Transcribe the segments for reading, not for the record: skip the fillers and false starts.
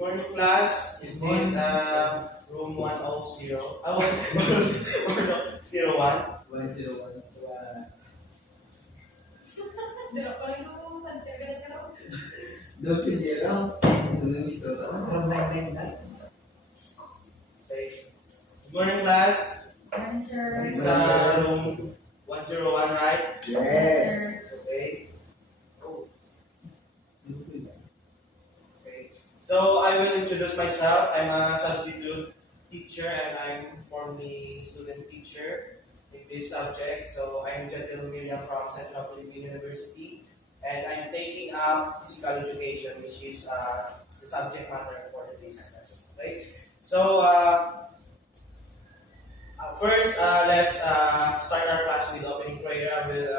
Morning class. Is this room 100? 101? 101. Don't feel the around. Okay. Good morning class. Morning, sir. Is this room 101, right? Yes. Okay. Okay. So I will introduce myself. I'm a substitute teacher and I'm formerly student teacher in this subject. So I'm Jadil William from Central Philippine University and I'm taking up physical education, which is the subject matter for this lesson. Okay. So first, let's start our class with opening prayer. I will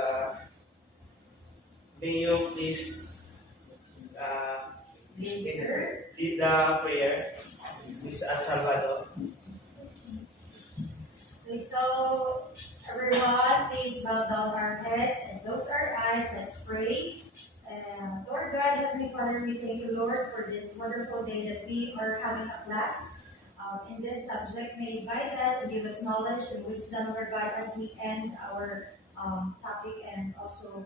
may you please lead the prayer, Ms. Salvador. Okay, so everyone, please bow down our heads and close our eyes. Let's pray. Lord God, Heavenly Father, we thank you, Lord, for this wonderful day that we are having a class in this subject. May you guide us and give us knowledge and wisdom, Lord God, as we end our topic, and also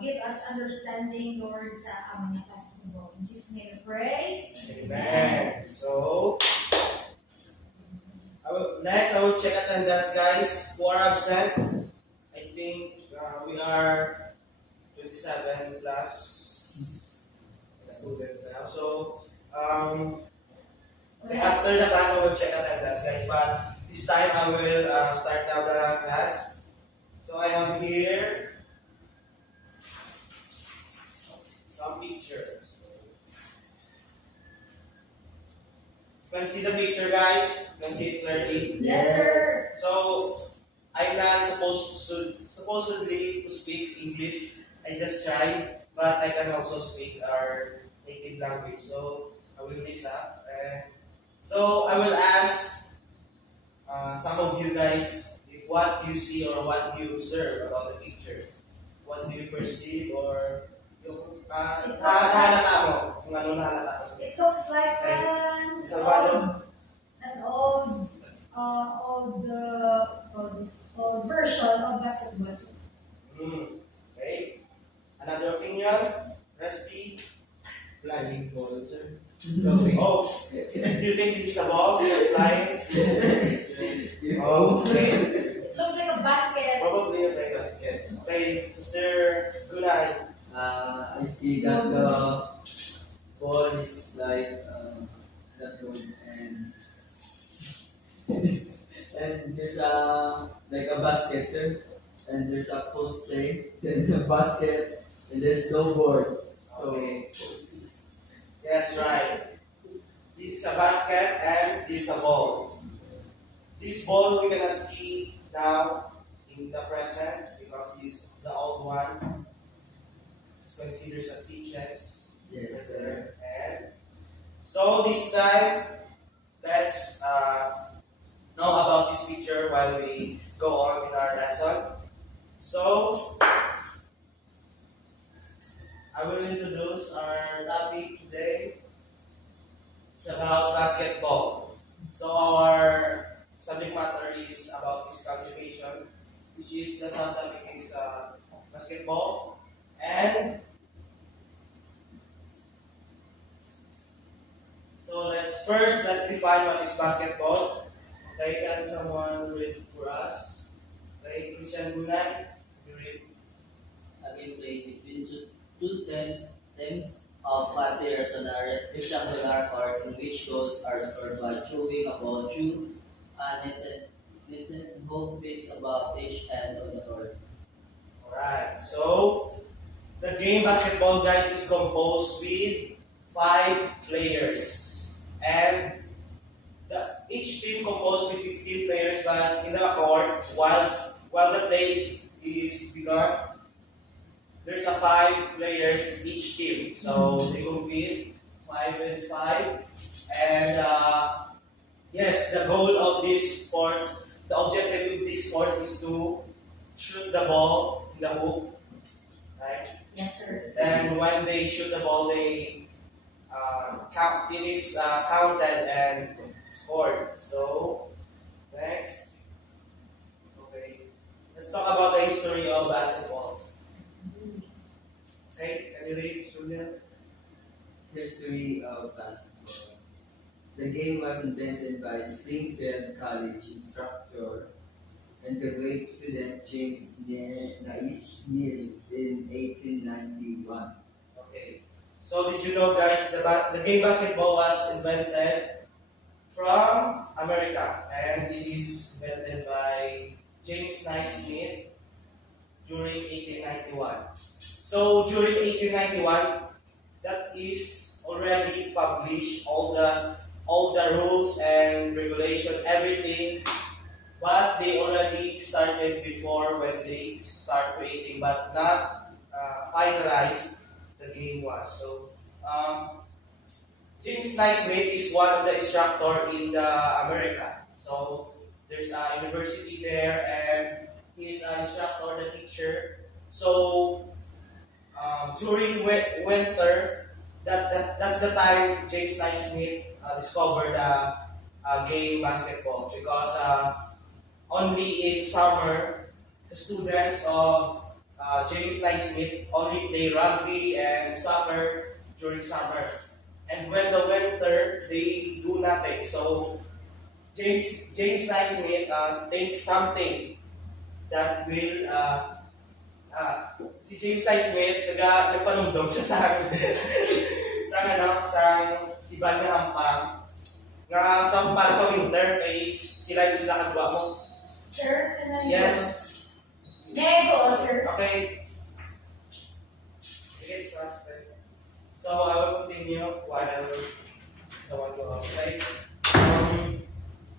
give us understanding, Lord, sa aming classes mo. In Jesus' name we pray. Amen. So, next I will check attendance, guys. Who are absent? I think we are 27 plus students now. So, after the class, I will check attendance, guys. But this time, I will start now the class. So, I have here some pictures. You can see the picture, guys. You can see it clearly. Yes, sir. So, I'm not supposedly to speak English. I just try, but I can also speak our native language. So, I will mix up. So, I will ask some of you guys if what you see or what you observe about the picture. What do you perceive or yung nahalata mo? Kung ano nahalata mo. It looks like Salvador? an old version of basketball. Okay. Another opinion? Rusty? Flying ball, sir. Oh, do you think this is a ball? Flying? Okay. It looks like a basket. Probably a basket. Okay, Mr. Gunay. I see that the ball is like that one, and there's like a basket, sir, and there's a post thing, then the basket, and there's no board. So Okay. Yes, right. This is a basket and this is a ball. This ball we cannot see now in the present because this the old one is considered as stitches. yes, sir. And so this time, let's know about this picture while we go on in our lesson. So, I will introduce our topic today. It's about basketball. So our subject matter is about physical education, which is the subtopic is basketball. And so let's define what is basketball. Okay, can someone read for us? Okay, Christian Gunay, you read. A game played between two teams of 5 players on a rectangular court in which goals are scored by throwing a ball through a netted hoop pitched above each end of the court. Alright, so the game basketball, guys, is composed with 5 players. And each team composed with 15 players, but in the court, while the play is begun, there's a 5 players each team. So they compete 5 and 5. And yes, the goal of this sports, the objective of this sports is to shoot the ball in the hoop, right? Yes, sir. Then when they shoot the ball, they counted and scored. So, next. Okay. Let's talk about the history of basketball. Okay, can you read, Julian? History of basketball. The game was invented by Springfield College instructor and graduate student James Naismith in 1891. Okay. So did you know, guys, the game basketball was invented from America, and it is invented by James Naismith during 1891. So during 1891, that is already published all the rules and regulation, everything. But they already started before when they start creating, but not finalized the game was. So James Naismith is one of the instructor in the America. So there's a university there, and he is an instructor, the teacher. So during winter, that's the time James Naismith discovered the game basketball, because only in summer the students of James Naismith only play rugby and soccer during summer, and when the winter they do nothing. So James Naismith thinks something that will si James Naismith nagpanumdum sa sa iban nga hampang nga para sa winter kay sila yung sila kagwa mo. Sir, can I Yes. May I go, sir? Okay. Sige, transfer. So I will continue while someone go. Okay.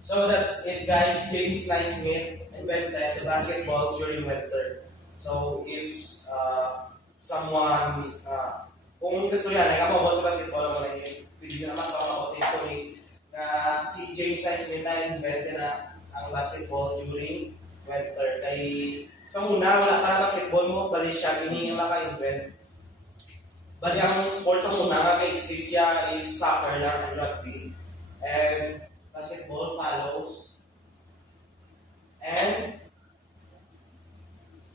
So that's it, guys. James Naismith invented basketball during winter. So if someone kung gusto yan, ay ako sa basketball mo na yun, pwede nyo naman ako sa history na si James Naismith na invented na ang basketball during winter. Kay sa muna, wala pa basketball mo, bali siya, hindi nga maka-invent. Bali ang sports sa muna, kaka-exist siya is soccer lang and rugby. And basketball follows. And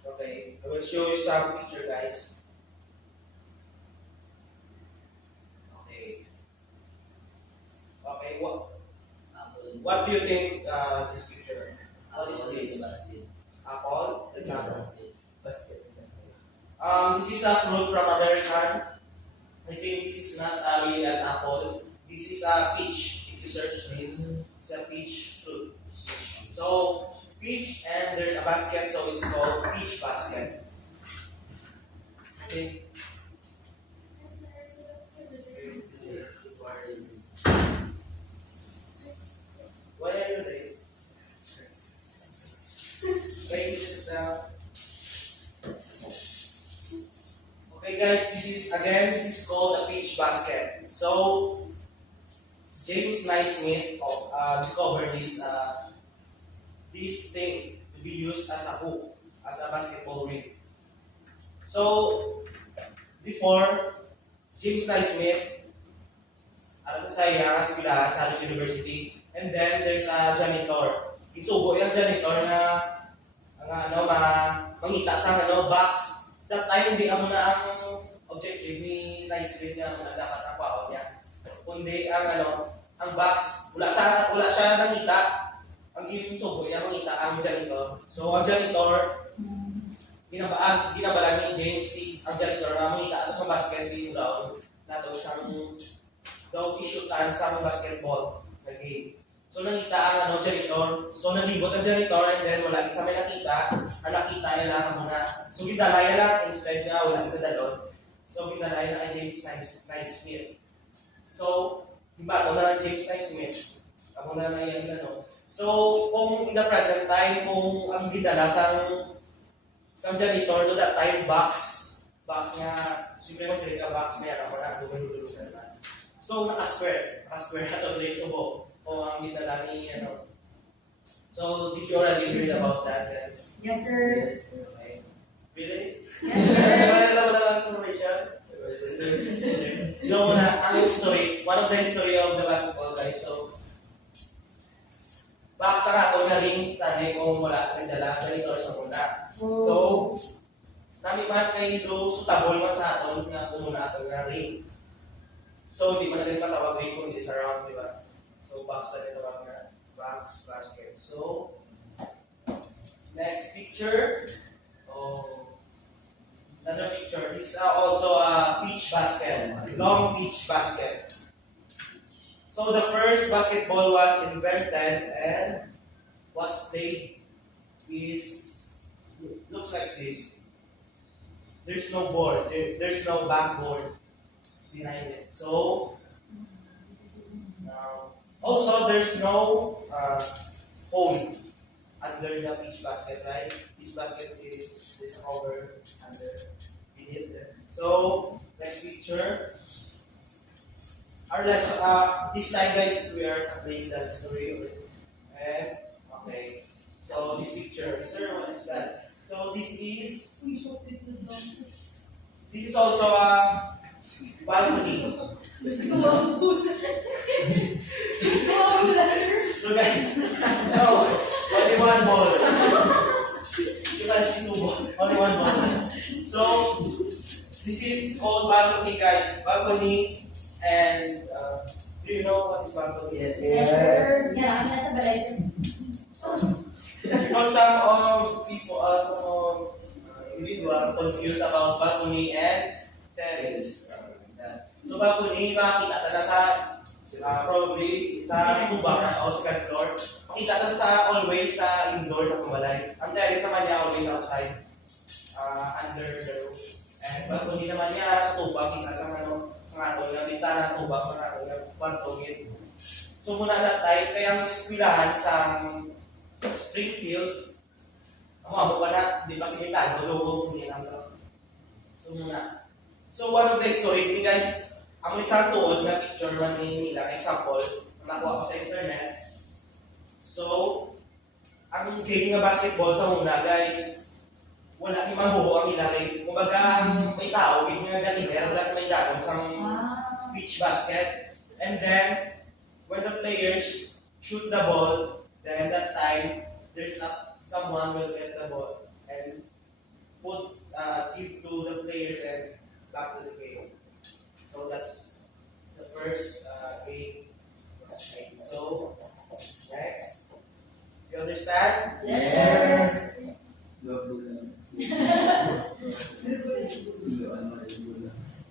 okay, I will show you some picture, guys. Okay. Okay, what do you think this picture? What is this? Apple? It's not. Basket. This is a fruit from American. I think this is not really an apple. This is a peach. If you search this, it's a peach fruit. So peach, and there's a basket, so it's called peach basket. Okay. Why are you late? Okay, sit down. Okay, guys, this is called a peach basket. So James Naismith discovered this thing to be used as a hoop, as a basketball ring. So before, James Naismith sa saya eskwelahan sa Harvard University, and then there's a janitor. Isubo yung janitor na mangita sa box. That time hindi amo na ang objective ni Naismith nga mo na dapat ang kwaon niya. Kundi ang box, wala siya nakita. Ang ginsubo niya mangita ang janitor. So ang janitor ginabalan ni James ang janitor na mangita sa basket yung daw nato sa daw isyutan sa basketball na game. So nakita ang janitor, so nalibot ang janitor, and then wala sa may nakita, ang nakita niya lang muna. So gidalaya lang, instead nga wala sa dalon. So gidalaya na kay James Naismith. So, diba ako na James Naismith, ako na yan So kung in the present time, kung ang gidala sa janitor to that time, box nga, siyempre mo sila box, mayroon ako na, dumay-dulo sa naman. So naka-square na to rin subo. O ang gidala ni So did you already heard about that? Yes, sir. Okay. Really? Yes, sir. Wala information? So ang history kung wala kang dala, ganito sa muna. Oh. So, nami man kayo do sutabol man sa aton nga muna aton nga ring. So, di man natin matawag ring kung hindi sa round, di ba? So, box na ito nga box basket. So, next picture. Oh, another picture. This is also a peach basket, long peach basket. So the first basketball was invented and was played looks like this. There's no board. There's no backboard behind it. So also there's no hole under the peach basket, right? Peach basket is covered under beneath it. So next picture. Our lesson, this time guys, we are playing the story of it. And, okay. So, this picture, sir, what is that? So, this is also a balcony. So, guys, no, only one ball. You can see two balls, only one ball. So, this is called balcony, guys. Balcony. And do you know what is balcony? Yes. Sir, yeah, I'm nasa balay, sir. Because some of people, individual confused about balcony and terrace. So balcony, makikita na sa probably sa tubang o second floor. Makita na sa always sa indoor na tumalay. Ang terrace naman niya always outside, under the roof. And balcony naman niya sa tubang, isa sa atong nga bintana tubang sa atong nga kwartong. So muna that time, kaya ang eskwelahan sa Springfield, amo pa na, di pa simitado, doon nilang. So muna. So one of the story, guys, ang isang tuod na picture man nila, example, na nakuha ko sa internet. So, ang game nga basketball sa muna, guys, wala ni mabuho ang ilari. Kumbaga, may tao, hindi nga gatiner, wala sa may dagon, sa beach basket. And then, when the players shoot the ball, then that time, there's someone will get the ball and give to the players and back to the game. So that's the first game. So, next. You understand? Yes, sir.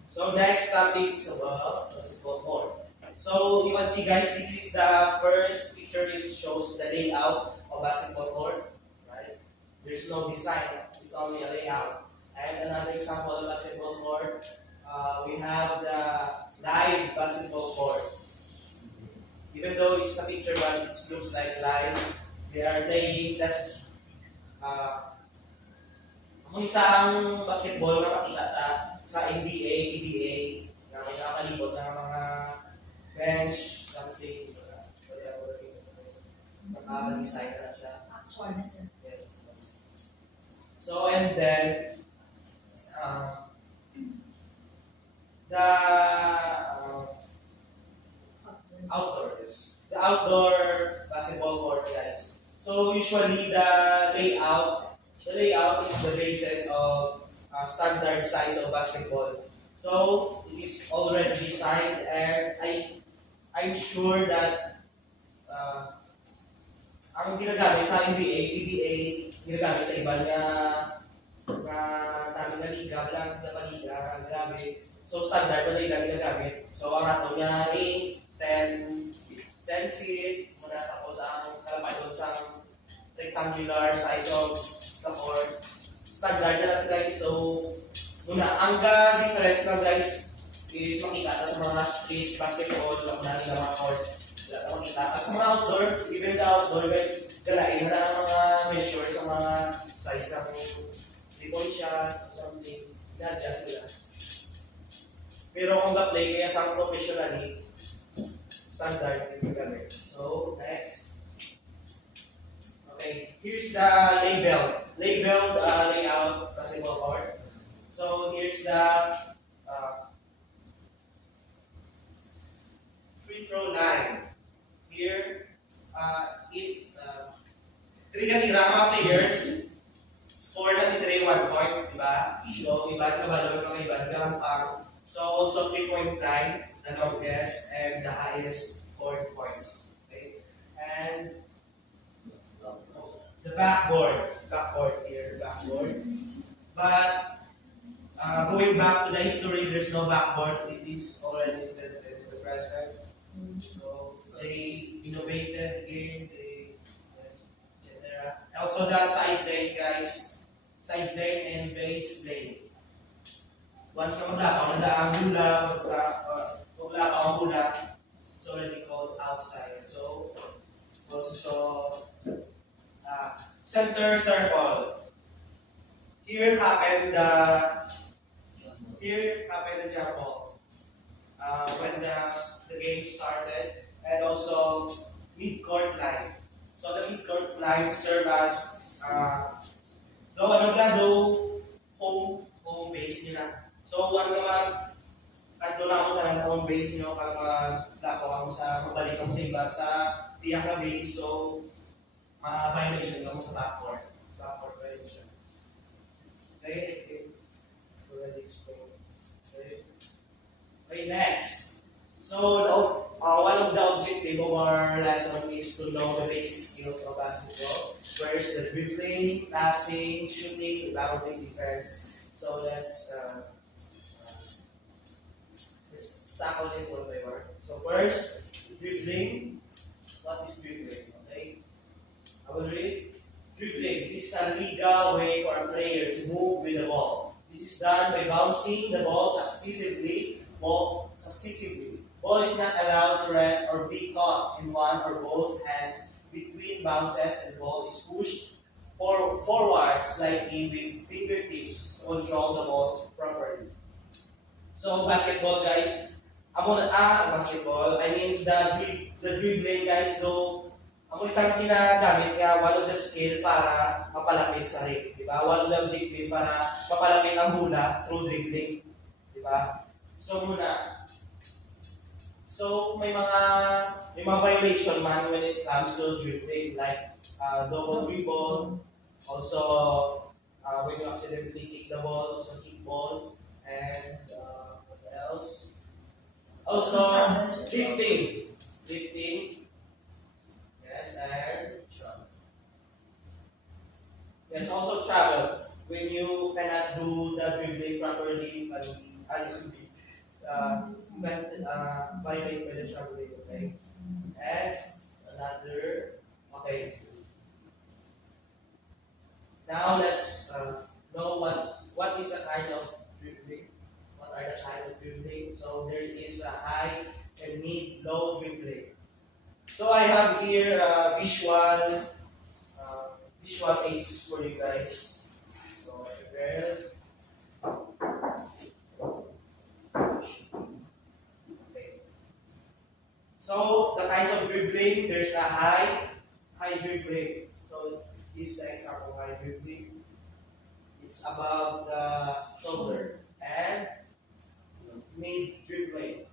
So next topic is about basketball court. So you can see, guys, this is the first picture. This shows the layout of basketball court. Right? There's no design. It's only a layout. And another example of basketball court, we have the live basketball court. Even though it's a picture, but it looks like live. They are playing. That's kung isang basketball na makita sa NBA, PBA, na may nakalibot ng mga bench, something, whatever it is. Naka-design na siya. Actual na, sir. Yes. So, and then, the outdoor basketball court, guys. So, usually the layout is the basis of standard size of basketball. So it is already designed, and I'm sure that ang ginagamit sa NBA, PBA, ginagamit sa ibang namin na liga, grabe. So standard na liga ginagamit. So ang ato nga ring 10 feet muna, tapos ang kalapad sa rectangular size of the court. Standard na lang, guys. So, ang difference lang, guys, is makita sa mga street basketball, na mga court. Wala na makita. At sa mga outdoor, even the outdoor, guys, galain na ang mga measure sa mga size ng 3-point shot or something. Na-adjust nila. Pero kung the-play, kaya sa professionally, standard din gamit. So, next. Okay, here's the labeled layout basketball court. So here's the free throw line. Here, Tira-tira mga players, score na titira 1 point, di ba? So, ibad ka ba doon ng ibad ka ang so, also 3.9, the longest and the highest scored points. Okay? And the backboard here, backboard. But going back to the history, there's no backboard. It is already in the present. So they innovated the game, yes, etc. Also the side lane, guys, side lane and base lane. Once na maglapaw na ang hula, maglapaw ang hula, it's already called outside. So also center circle. Here happened the jump ball when the game started, and also mid-court line. So the mid-court line serve as home base nila. So once naman kadto na mo sa home base nyo, pag maglapaw mo sa magbalik mo sa iba sa tiyak na base, so violation ka mo sa backcourt violation. Okay, already explained. Okay, next. So, one of the objective of our lesson is to know the basic skills of basketball. First, the dribbling, passing, shooting, rebounding, defense. So, let's tackle it one by one. So, first, dribbling. What is dribbling? Okay, I will read. Dribbling. This is a legal way for a player to move with the ball. This is done by bouncing the ball successively. Ball is not allowed to rest or be caught in one or both hands between bounces, and ball is pushed forward slightly with fingertips to control the ball properly. So basketball, guys. Basketball. I mean the dribbling, guys. So ang isang ginagamit kaya one of the skill para mapalapit sa ring, di ba? One of the objective para mapalapit ang bola through dribbling, di ba? So may mga violation man when it comes to dribbling, like double dribble, also when you accidentally kick the ball, also kick ball, and what else? Also lifting. Yes, also travel. When you cannot do the dribbling properly, you can violate by the traveling, okay? And another, okay. Now let's know what is the kind of dribbling. What are the kind of dribbling? So there is a high and mid, low dribbling. So I have here visual aids for you guys. So I prepared. Okay. So the kinds of dribbling, there's a high dribbling. So this is the example of high dribbling. It's above the shoulder, and mid dribbling.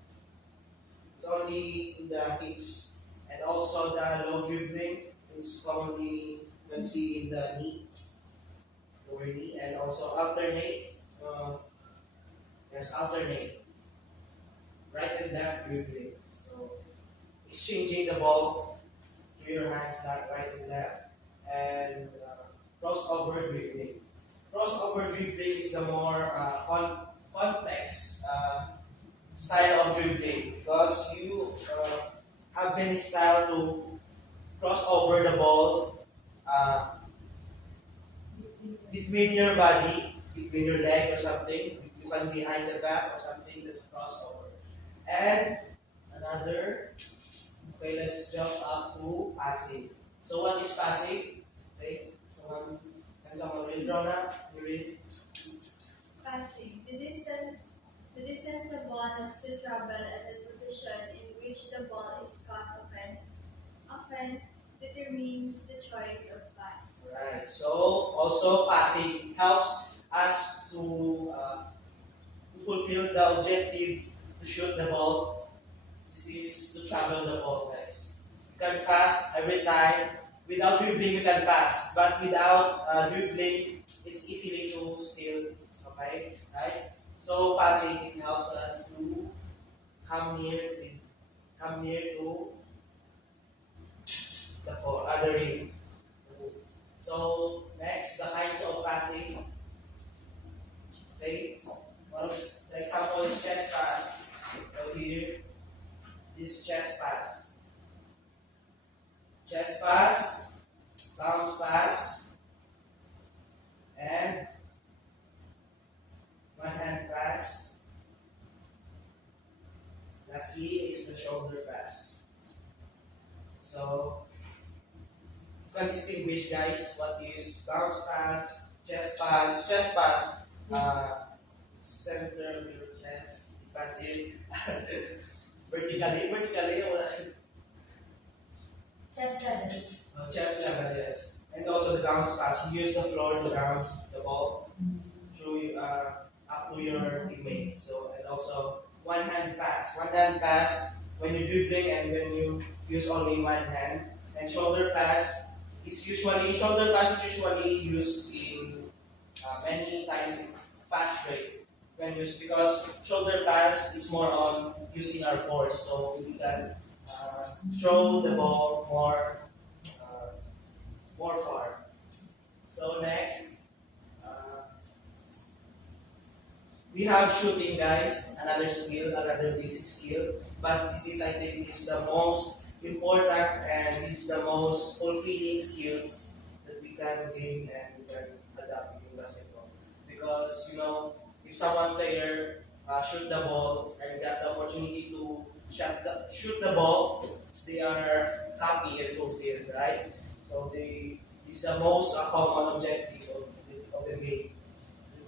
It's only in the hips, and also the low dribbling is commonly you can see in the knee, lower knee, and also alternate. Alternate. Right and left dribbling. So exchanging the ball to your hands, like right and left, and crossover dribbling. Crossover dribbling is the more complex style of dribbling, because you have many style to cross over the ball between your body, between your leg or something. You can behind the back or something. That's crossover. And another. Okay, let's jump up to passing. So what is passing? Okay, someone will draw now. You read. Passing. The distance the ball has to travel at the position in which the ball is caught often determines the choice of pass. Right. So also passing helps us to fulfill the objective to shoot the ball. This is to travel the ball, guys. You can pass every time without dribbling, we can pass. But without dribbling, it's easily to steal. Okay? Right? So passing, it helps us to come near to the other ring. So next, the kinds of passing. Say, one of the example is chest pass. So here, this chest pass, bounce pass, and one hand pass. Lastly is the shoulder pass. So you can distinguish, guys, what is bounce pass, chest pass, center of your chest, pass it vertically, or Chest level. chest level, yes. And also the bounce pass, you use the floor to bounce the ball through up to your teammate. So, and also one hand pass, when you're dribbling and when you use only one hand. And shoulder pass is usually used in many times in fast break. Can use because shoulder pass is more on using our force, so we can throw the ball more far. So next, we have shooting, guys. Another skill, another basic skill. But this is, I think, is the most important and is the most fulfilling skills that we can gain and we can adapt in basketball. Because if someone player shoot the ball and got the opportunity to shoot the ball, they are happy and fulfilled, right? So it's the most common objective of the game,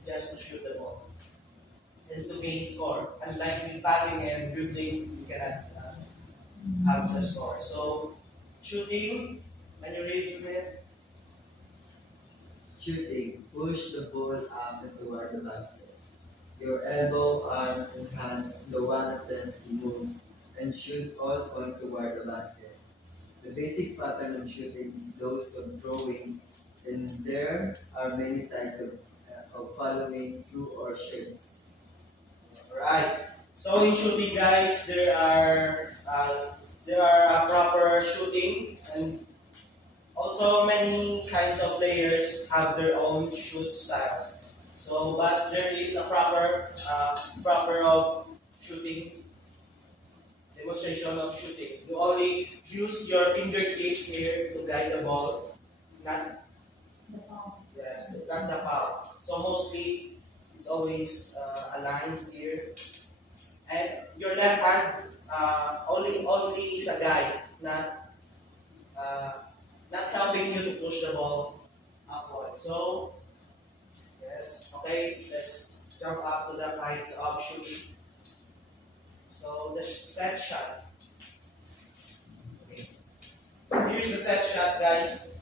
just to shoot the ball and to gain score. Unlike with passing and dribbling, you cannot have the score. So shooting, when you're ready to it, Shooting. Push the ball up and toward the basket. Your elbow, arms, and hands, the one attempts to move and shoot all point toward the basket. The basic pattern of shooting is those of throwing, and there are many types of following through or shades. right? So in shooting, guys, there are proper shooting, and also many kinds of players have their own shoot styles. So, but there is a proper of shooting demonstration of shooting. You only use your fingertips here to guide the ball, not The palm. not the palm. So mostly it's always aligned here. And your left hand only is a guide, not helping you to push the ball upward. So yes, okay, let's jump up to the kinds of shooting. So the set shot. Okay. Here's the set shot, guys.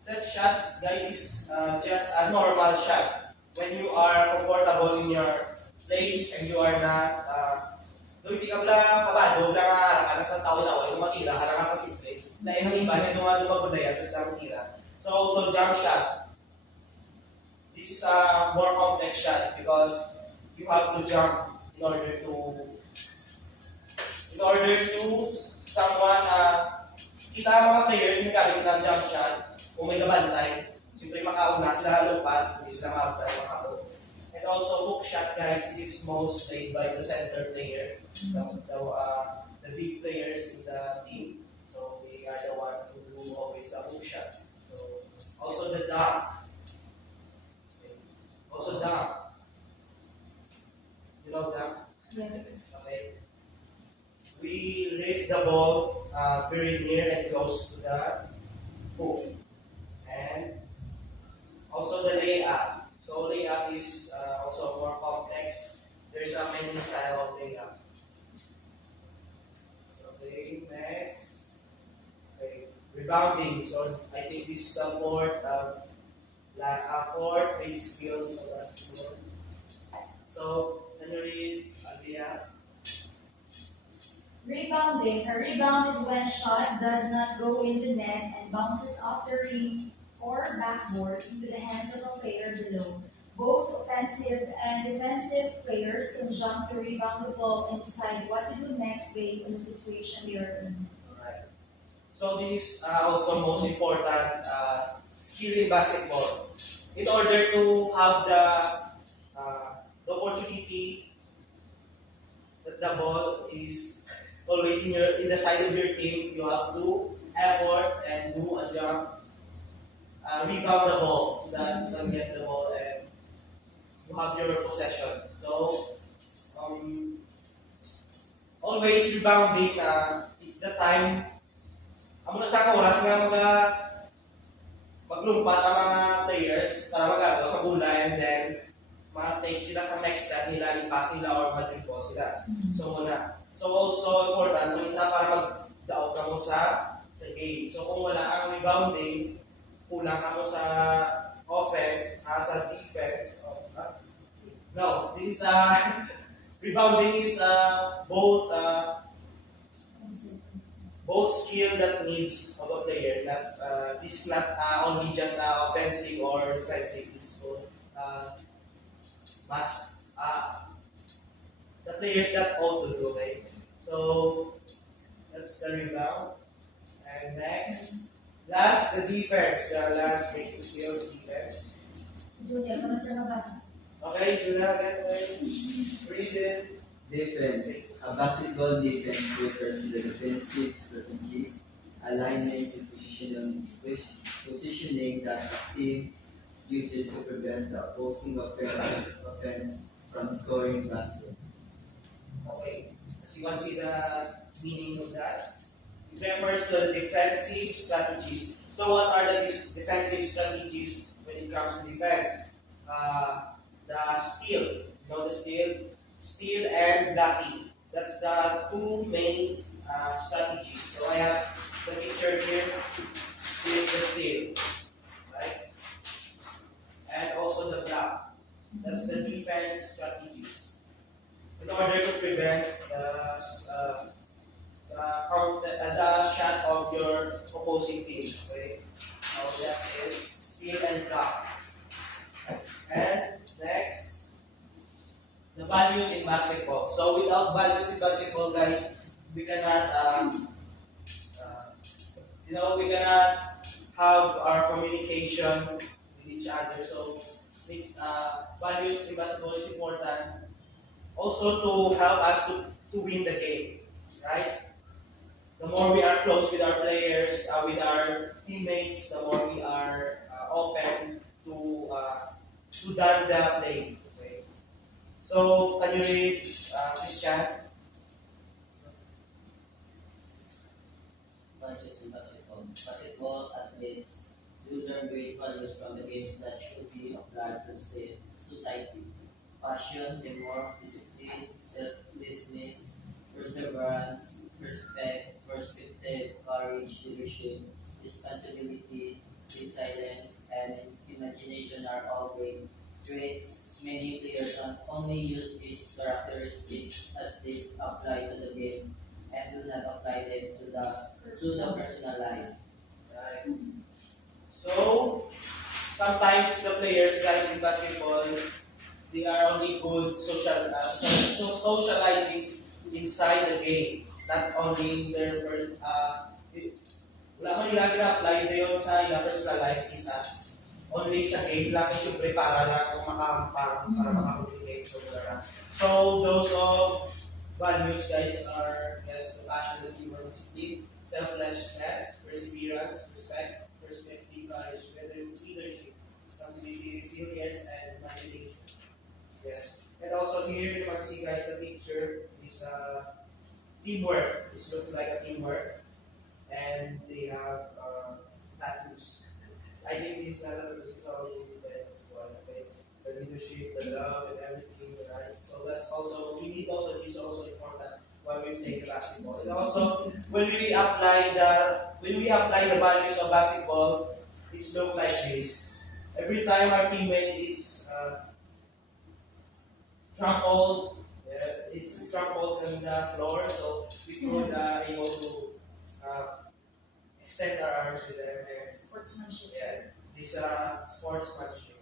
Set shot, guys, is just a normal shot. When you are comfortable in your place and you are not doon di ka lang kabado, lang ka na sa tao-tao, yung makira, ka lang simple. Na yung iba, na dumagod na yan, tapos lang makira. So also jump shot. This is a more complex shot because you have to jump in order to someone isa ang mga players yung gamit ng jump shot kung may gabantay, siyempre makauna sila lumpat, hindi sila makabot. And also hook shot, guys, is most played by the center player, the big players in the team. So they are the one who do always the hook shot. So also the dunk. Okay. Also dunk. You know dunk? Yeah. Okay. We lift the ball very near and close to the hook. And also the layup. So layup is also more complex. There's a many style of layup. Okay, next. Okay, rebounding. So I think this is the fourth basic skills of basketball. So can you read layup? Rebounding. A rebound is when a shot does not go in the net and bounces off the rim or backboard into the hands of a player below. Both offensive and defensive players can jump to rebound the ball and decide what to do next based on the situation they are in. Alright. So this is also most important skill in basketball. In order to have the opportunity that the ball is always in the side of your team, you have to effort and do a jump, rebound the ball so that you can get the ball and you have your possession. So always rebounding is the time. Amo na sa oras nga maglumpat ang mga players para magagawa sa bola and then ma-take sila sa next step nila, i-pass nila or ma-dribble sila. So muna. So also important, kung isa para mag-out ka mo sa game. So kung wala ang rebounding, kulang ako sa offense, sa defense. No, this is rebounding is both skill that needs of a player. Not this is not only just offensive or defensive. This is both must the players that ought to do. Okay, so that's the rebound. And next, last the defense. The last basic skills defense. Junior, kung sir mabasa. Okay, Julia, again. Read it. Defense. A basketball defense refers to the defensive strategies, alignments, and positioning that the team uses to prevent the opposing offense from scoring basket. Okay, as you can see the meaning of that. It refers to the defensive strategies. So what are the defensive strategies when it comes to defense? The steal, you know the steal and blocking. That's the two main strategies. So I have the picture here. Here's the steal, right? And also the block. That's the defense strategies. In order to prevent the shot of your opposing team. Okay? Now that's it. Steal and block. And next, the values in basketball. So without values in basketball, guys, we cannot, we cannot have our communication with each other. So values in basketball is important. Also to help us to win the game, right? The more we are close with our players, with our teammates, the more we are open to done the play. Okay. So can you read Christian? Values in basketball. Basketball athletes do learn great values from the games that should be applied to society. Passion, teamwork, discipline, selflessness, perseverance, respect, perspective, courage, leadership, responsibility, resilience, and imagination are all great traits. Many players only use these characteristics as they apply to the game and do not apply them to the personal life. Right. So sometimes the players, guys, in basketball, they are only good socializing inside the game, not only in their wala man nila gina-apply na yun sa ilang personal life is only sa game lang, siyempre para lang makahampang, para makakommunicate. So those values, guys, are yes, the passion, the teamwork, discipline, selflessness, perseverance, respect, perspective, courage, leadership, responsibility, resilience, and imagination. Yes. And also here you can see, guys, the picture is teamwork. This looks like a teamwork. And they have tattoos. I think these tattoos is already the leadership, the love, and everything, right? So that's also, we need also, this is also important when we play basketball. And also, when we apply the values of basketball, it's look like this. Every time our teammates is trampled, it's trampled on the floor, so we could able to extend our arms with them and Sportsmanship. yeah, this sportsmanship.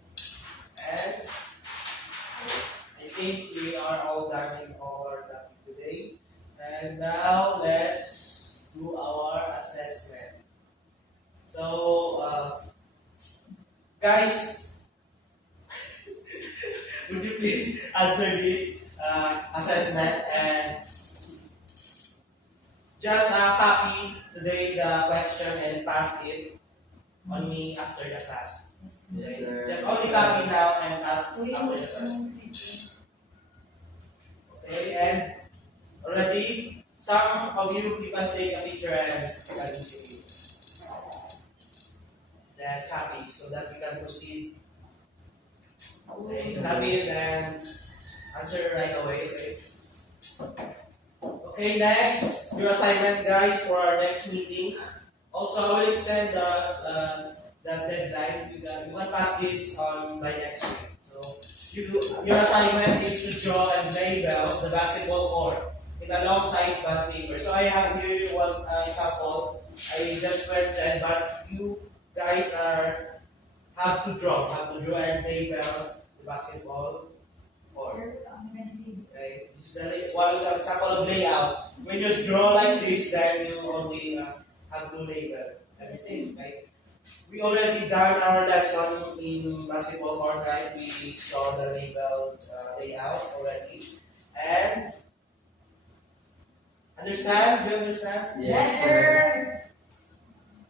And I think we are all done in our topic today. And now let's do our assessment. So, guys, would you please answer this assessment and just copy today the question and pass it on me after the class. Yes, Okay? sir. Just only copy now and pass We after the class. Okay, and already some of you can take a picture and easily then copy so that we can proceed. Okay, copy it and answer right away. Okay. Okay, next your assignment, guys, for our next meeting. Also, I will extend the deadline. You can pass this on by next week. So your assignment is to draw and label the basketball court in a long size bond paper. So I have here one example. I just went and but you guys have to draw and label the basketball court. Sir, I'm gonna be. Okay, this is one example of layout. When you draw like this, then you only have to label everything. Right? We already done our lesson in basketball court, right? We saw the label layout already. And understand? Do you understand? Yes, sir.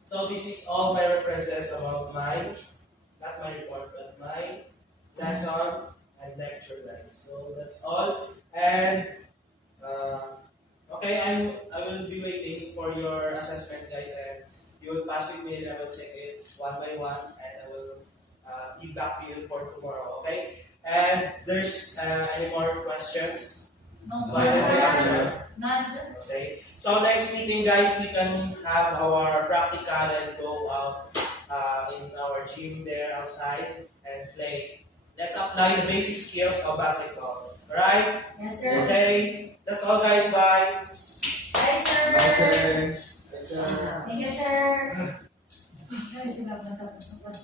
So this is all my references about not my report, but my lesson and lecture, guys. So that's all. And okay, I will be waiting for your assessment, guys, and you will pass with me, and I will check it one by one, and I will give back to you for tomorrow. Okay? And there's any more questions? No, By the way, none, sir. none, sir. Okay. So next meeting, guys, we can have our practical and go out in our gym there outside and play. Let's apply the basic skills of basketball. Alright? Yes, sir. Okay. That's all, guys. Bye. Bye, sir. Bye, sir. Yes, sir. Thank you, sir. Ay, sila ba tapos ng pag